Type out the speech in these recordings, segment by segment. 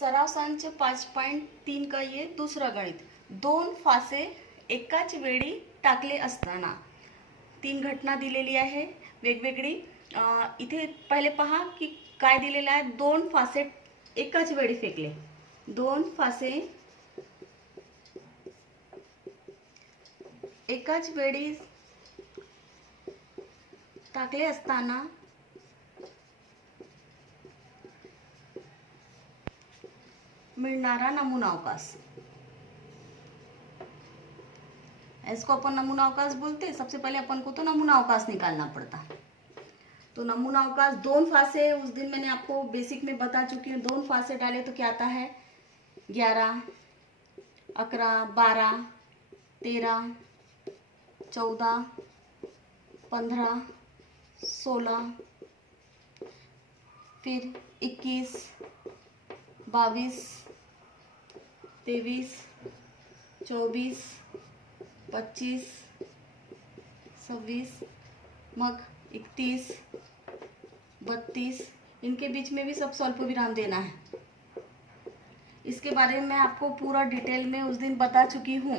सराव संच 5.3 का ये दूसरा गणित. दोन फासे एकाच वेळी टाकले असताना तीन घटना दिलेली आहे वेगवेगळी. इथे पहिले पहा की काय दिलेलं आहे. दोन फासे एकाच वेळी फेकले. दोन फासे एकाच वेळी टाकले असताना मिलनारा नमूना अवकाश. इसको अपन नमूना अवकाश बोलते हैं. सबसे पहले अपन को तो नमूना अवकाश निकालना पड़ता. तो नमूना अवकाश दोन फासे उस दिन मैंने आपको बेसिक में बता चुकी हूँ. दोन फासे डाले तो क्या आता है 11, 11, 12, 13, 14, 15, 16, फिर 21, 22, 23, 24, 25, 26, मग 31, 32. इनके बीच में भी सब स्वल्प विराम देना है. इसके बारे में मैं आपको पूरा डिटेल में उस दिन बता चुकी हूँ.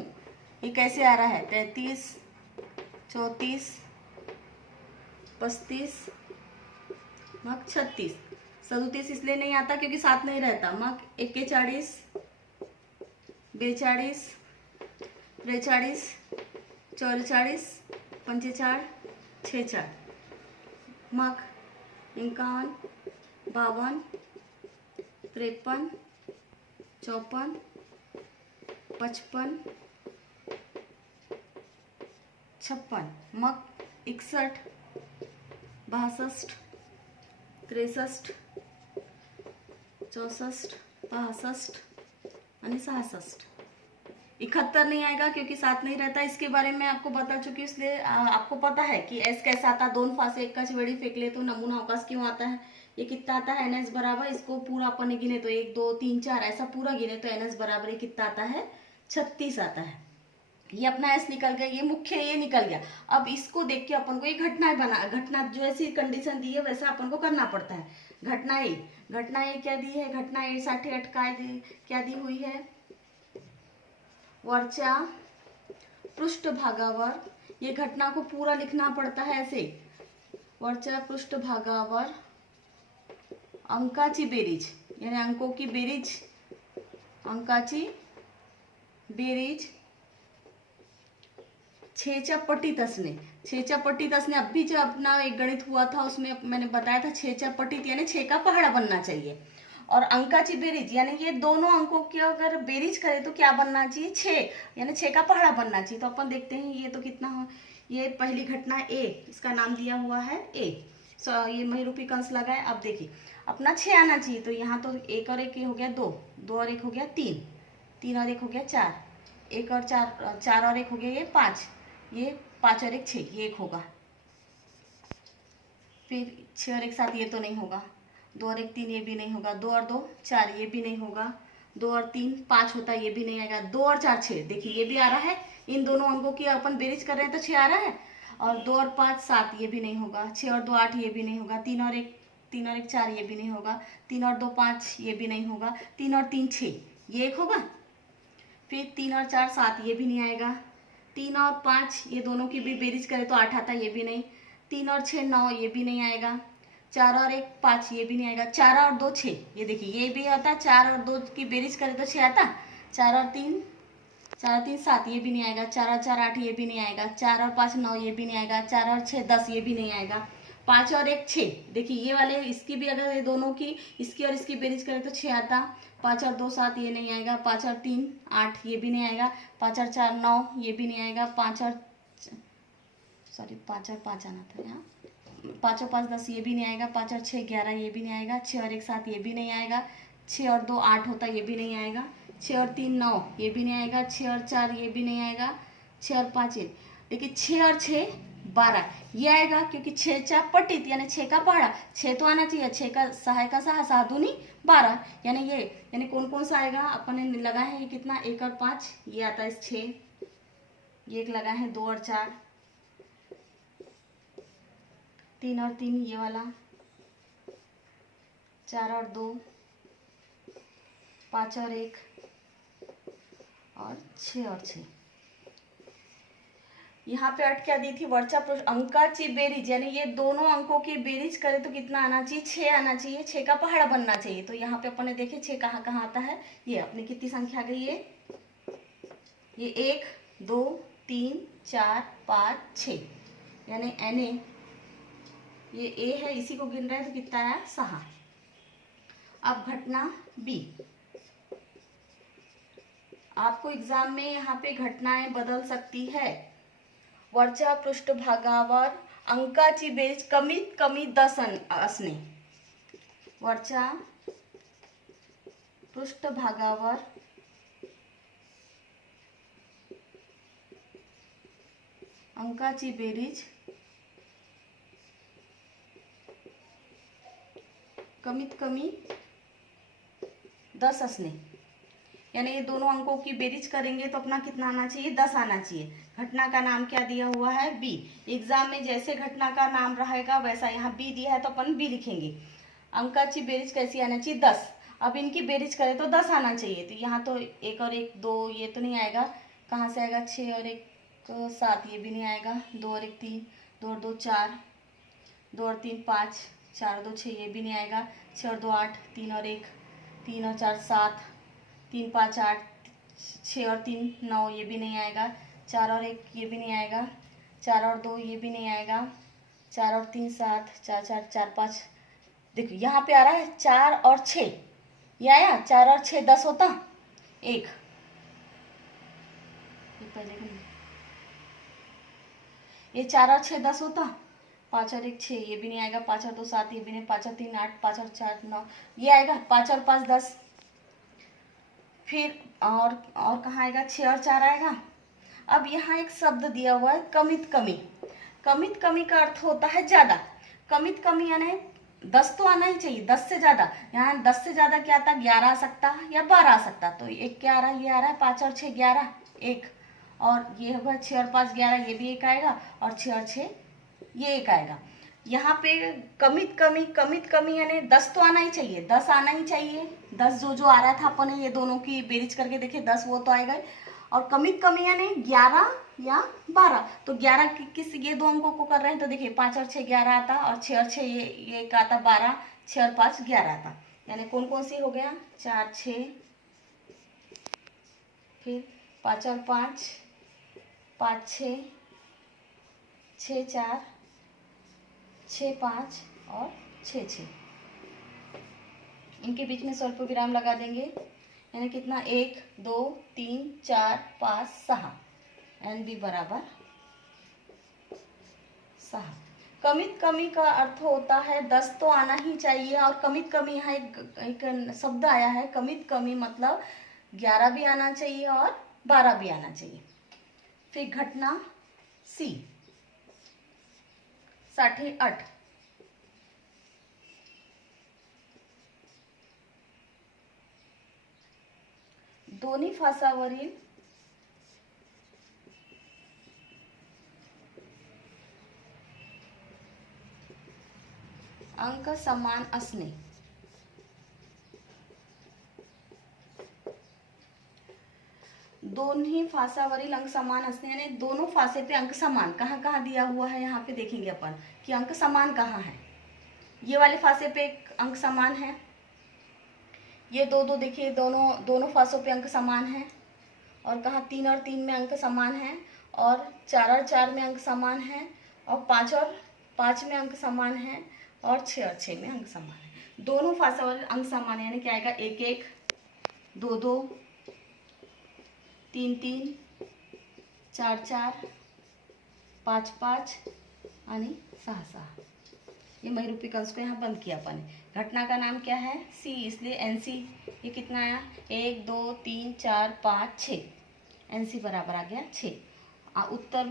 ये कैसे आ रहा है 33, 34, 35, मग 36. 37 इसलिए नहीं आता क्योंकि साथ नहीं रहता. मग 41, 42, 43, 44, 45, 46, मग 51, 52, 53, 54, 55, 56, मग 61, 62, 63, 64, 65 आणि 66. 71 नहीं आएगा क्योंकि साथ नहीं रहता. इसके बारे में आपको बता चुकी, इसलिए आपको पता है कि एस कैसा आता. दोन फासे एकाच वेळी फेकले तो नमूना अवकाश क्यों आता है. ये कितना आता है एनएस बराबर. इसको पूरा अपन गिने तो 1, 2, 3, 4 ऐसा पूरा गिने तो एनएस बराबर ये कितना आता है 36 आता है. ये अपना एस निकल गया. ये मुख्य ये निकल गया. अब इसको देख के अपन को ये घटना जो ऐसी कंडीशन दी है वैसा अपन को करना पड़ता है. घटना ए क्या दी है. घटना ए साठी अट क्या दी हुई है. वरच्या पृष्ठभागावर. ये घटना को पूरा लिखना पड़ता है ऐसे. वरच्या पृष्ठभागावर अंकाची बेरीज यानी अंकों की बेरीज. अंकाची बेरीज 6च्या पटीत असणे. 6च्या पटीत असणे. अभी जो अपना एक गणित हुआ था उसमें मैंने बताया था 6च्या पटीत यानी 6 का पहाड़ा बनना चाहिए. और अंकाची बेरीज यानी ये दोनों अंकों की अगर बेरीज करें तो क्या बनना चाहिए 6 यानी 6 का पहाड़ा बनना चाहिए. तो अपन देखते हैं ये तो कितना हो. ये पहली घटना ए. इसका नाम दिया हुआ है ए. ये महिरूपी कंस लगा है. अब देखिए अपना 6 आना चाहिए. तो यहाँ तो 1 और 1 हो गया 2, 2 और 1 हो गया 3, 3 और 1 हो गया 4, 1 और 4, 4 और 1 हो गया ये 5, ये 5 और 1 6, ये 1 होगा. फिर 6 और 1 7 ये तो नहीं होगा. 2 और 1 3 ये भी नहीं होगा. 2 और 2 4 ये भी नहीं होगा. 2 और 3 5 होता है ये भी नहीं आएगा. 2 और 4 6 देखिए ये भी आ रहा है. इन दोनों अंकों की अपन बेरीज कर रहे हैं तो 6 आ रहा है. और 2 और 5 7 ये भी नहीं होगा. 6 और 2 8 ये भी नहीं होगा. 3 और 1 4 ये भी नहीं होगा. 3 और 2 5 ये भी नहीं होगा. 3 और 3 6 ये 1 होगा. फिर 3 और 4 7 ये भी नहीं आएगा. 3 और 5 ये दोनों की भी बेरीज करें तो 8 आता है ये भी नहीं. 3 और 6 9 ये भी नहीं आएगा. 4 और 1 5 ये भी नहीं आएगा. 4 और 2 6 ये देखिए ये भी आता. 4 और 2 की बेरीज करें तो 6 आता. 4 और 3 7 ये भी नहीं आएगा. 4 और 4 8 ये भी नहीं आएगा. 4 और 5 9 ये भी नहीं आएगा. 4 और 6 10 ये भी नहीं आएगा. 5 और 1 6 देखिए ये वाले इसकी भी अगर ये दोनों की इसकी और इसकी बेरीज करें तो 6 आता. 5 और 2 7 ये नहीं आएगा. 5 और 3 8 ये भी नहीं आएगा. 5 और 4 9 ये भी नहीं आएगा. 5 और 5 आना था यहाँ. 5 और 5 10 ये भी नहीं आएगा. 5 और 6 11 ये भी नहीं आएगा. 6 और 1 7 ये भी नहीं आएगा. 6 और 2 8 होता ये भी नहीं आएगा. 6 और 3 9 ये भी नहीं आएगा. 6 और 4 ये भी नहीं आएगा. 6 और 5 ये देखिए 6 और 6 12 ये आएगा क्योंकि 6च्या पटीत यानी 6 का पहाड़ा. 6 तो आना चाहिए. 6 का 6 का 6 6 दूनी 12 यानी ये यानी कौन कौन सा आएगा अपन ने लगा है ये कितना 1 और 5 ये आता है 6. ये एक लगा है 2 और 4, 3 और 3 ये वाला, 4 और 2, 5 और 1 और 6 और 6। यहाँ पे अट क्या दी थी, वर्चा पृष्ठ अंकाची बेरीज, यानी ये दोनों अंकों की बेरीज करें तो कितना आना चाहिए, 6 आना चाहिए, 6 का पहाड़ा बनना चाहिए। तो यहाँ पे अपन ने देखे 6 कहाँ कहाँ आता है, ये अपनी कितनी संख्या आ गई, ये 1 2 3 4 5 6, यानी Na ये A है, इसी को गिन रहे हैं तो कितना आया, 6। अब घटना B, आपको एग्जाम में यहाँ पे घटनाएं बदल सकती है। वरच्या पृष्ठभागावर अंकाची बेरीज कमीत कमी 10 असणे, वरच्या पृष्ठभागावर अंकाची बेरीज कमीत कमी 10 असणे, यानी ये दोनों अंकों की बेरीज करेंगे तो अपना कितना आना चाहिए, 10 आना चाहिए। घटना का नाम क्या दिया हुआ है, बी। एग्जाम में जैसे घटना का नाम रहेगा वैसा यहाँ बी दिया है तो अपन बी लिखेंगे। अंकाची बेरीज कैसी आना चाहिए, 10। अब इनकी बेरीज करें तो 10 आना चाहिए, तो यहाँ तो 1 और 1 2, ये तो नहीं आएगा, कहाँ से आएगा, 6 और 1 7, ये भी नहीं आएगा, 2 और 1 3, 2 और 2 4, 2 और 3 5, 4 और 2 6, ये भी नहीं आएगा, 6 और 2 8, 3 और 1 3 और 4 7, 3 5 8, 6 और 3 9, ये भी नहीं आएगा, 4 और 1 ये भी नहीं आएगा, 4 और 2 ये भी नहीं आएगा, 4 और 3 7, 4 4 4 5, देखो यहाँ पे आ रहा है 4 और 6, ये आया, 4 और 6 10 होता, 1 ये पहले नहीं, ये 4 और 6 10 होता, 5 और 1 6, ये भी नहीं आएगा, 5 और 2 7, ये भी नहीं, 5 और 3 8, 5 और 4 9, ये आएगा, 5 और 5 10, फिर और कहाँ आएगा, 6 और 4 आएगा। अब यहाँ एक शब्द दिया हुआ है कमित कमी, कमित कमी का अर्थ होता है ज्यादा, कमित कमी यानी 10 तो आना ही चाहिए, 10 से ज्यादा, यहाँ 10 से ज्यादा क्या आता, 11 आ सकता या 12 आ सकता, तो एक क्या आ रहा है, ये आ रहा है 5 और 6 11 1, और ये होगा 6 और 5 11, ये भी एक आएगा, और 6 और 6 ये एक आएगा। यहाँ पे कमित कमी यानी 10 तो आना ही चाहिए, 10 आना ही चाहिए, 10 जो आ रहा था अपन ने ये दोनों की बेरीज करके देखे 10 वो तो आएगा, और कमित कमी यानी 11 या 12, तो 11 किस ये दो अंकों को कर रहे हैं, तो देखिए 5 और 6 11 आता, और 6 और 6 ये एक आता 12, 6 और 5 11 आता, यानी कौन कौन सी हो गया, 4 6, फिर 5 और 5 5 6 6 4 6 5 और 6 6, इनके बीच में स्वल्प विराम लगा देंगे, यानी कितना 1 2 3 4 5 6, एन बी बराबर 6। कमित कमी का अर्थ होता है 10 तो आना ही चाहिए, और कमित कमी यहाँ एक शब्द आया है, कमित कमी मतलब 11 भी आना चाहिए और 12 भी आना चाहिए। फिर घटना सी 68, दोन्ही फासावरील अंक समान असणे, दोन्ही फासावरील अंक समान असणे यानी दोनों फासे पे अंक समान, कहाँ कहाँ दिया हुआ है यहाँ पे देखेंगे अपन कि अंक समान कहाँ है। ये वाले फासे पे अंक समान है, ये दो देखिए दोनों फासों पे अंक समान है, और कहाँ 3 और 3 में अंक समान है, और 4 और 4 में अंक समान है, और 5 और 5 में अंक समान है, और 6 और 6 में अंक समान है। दोनों फासावरील अंक समान है, यानी क्या आएगा 1 1 2 2 3 3 4 4 5 5 आणि 6 6। ये महिरूपी कंस को यहाँ बंद किया अपन ने। घटना का नाम क्या है, सी, इसलिए एनसी ये कितना आया 1 2 3 4 5 6, एनसी बराबर आ गया 6। उत्तर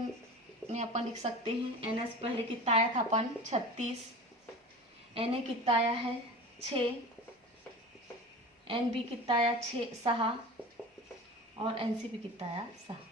में अपन लिख सकते हैं एनएस पहले कितना आया था अपन 36, एनए कितना आया है 6, एनबी कितना आया 6 और एनसी भी कितना आया 6।